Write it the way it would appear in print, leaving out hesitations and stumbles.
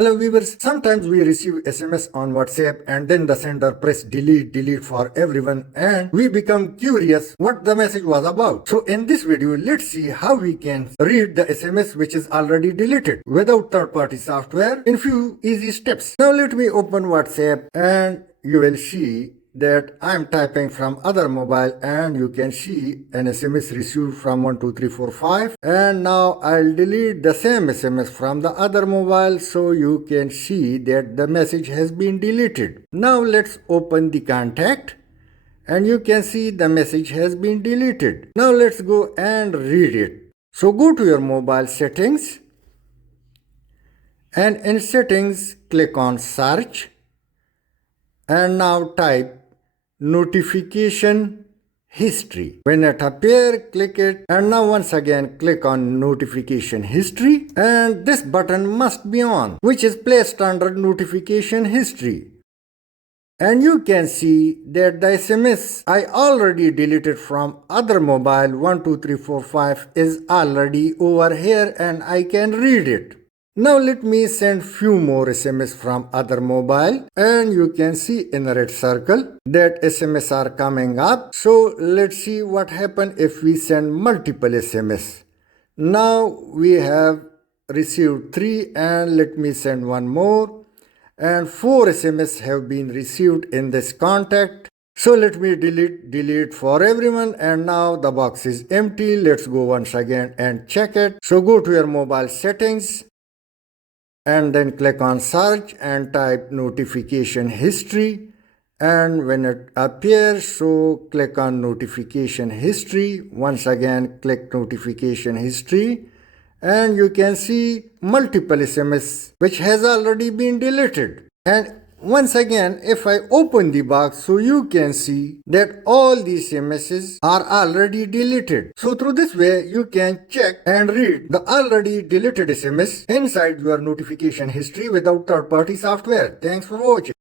Hello viewers, sometimes we receive SMS on WhatsApp and then the sender press delete for everyone and we become curious what the message was about. So in this video, let's see how we can read the SMS which is already deleted without third-party software in few easy steps. Now let me open WhatsApp and you will see that I'm typing from other mobile and you can see an SMS received from 12345 and now I'll delete the same SMS from the other mobile so you can see that the message has been deleted. Now let's open the contact and you can see the message has been deleted. Now let's go and read it. So go to your mobile settings and in settings click on search and now type notification history. When it appears, click it and now once again click on notification history and this button must be on, which is placed under notification history. And you can see that the SMS I already deleted from other mobile 12345 is already over here and I can read it. Now let me send few more SMS from other mobile and you can see in the red circle that SMS are coming up. So let's see what happen if we send multiple SMS. Now we have received 3 and let me send one more and 4 SMS have been received in this contact. So let me delete for everyone and now the box is empty. Let's go once again and check it. So go to your mobile settings and then click on search and type notification history and when it appears, so click on notification history. Once again click notification history and you can see multiple SMS which has already been deleted. And once again, if I open the box, so you can see that all these messages are already deleted. So through this way, you can check and read the already deleted SMS inside your notification history without third-party software. Thanks for watching.